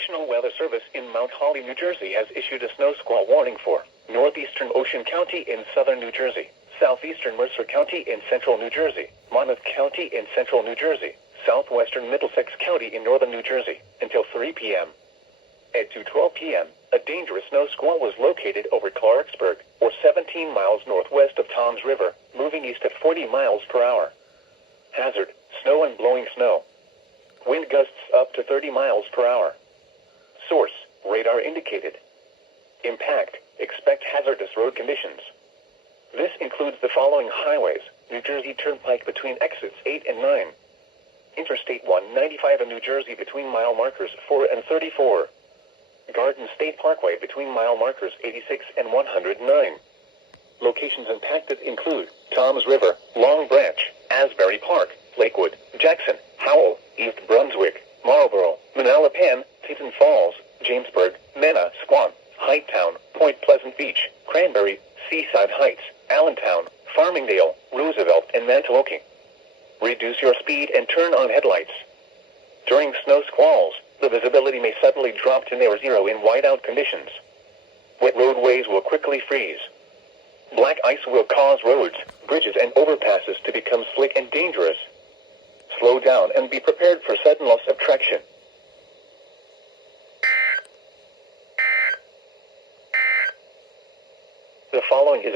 National Weather Service in Mount Holly, New Jersey has issued a snow squall warning for Northeastern Ocean County in southern New Jersey, Southeastern Mercer County in central New Jersey, Monmouth County in central New Jersey, Southwestern Middlesex County in northern New Jersey, until 3 p.m. At 2:12 p.m., a dangerous snow squall was located over Clarksburg, or 17 miles northwest of Toms River, moving east at 40 miles per hour. Hazard: snow and blowing snow. Wind gusts up to 30 miles per hour. Source: radar indicated. Impact: expect hazardous road conditions. This includes the following highways: New Jersey Turnpike between exits 8 and 9. Interstate 195 in New Jersey between mile markers 4 and 34. Garden State Parkway between mile markers 86 and 109. Locations impacted include Toms River, Long Branch, Asbury Park, Lakewood, Jackson, Howell, East Brunswick, Marlboro, Manalapan, Teton Falls, Jamesburg, Mena, Squall, Highttown, Point Pleasant Beach, Cranberry, Seaside Heights, Allentown, Farmingdale, Roosevelt, and Mantoloking. Reduce your speed and turn on headlights. During snow squalls, the visibility may suddenly drop to near zero in whiteout conditions. Wet roadways will quickly freeze. Black ice will cause roads, bridges, and overpasses to become slick and dangerous. Slow down and be prepared for sudden loss of traction. The following is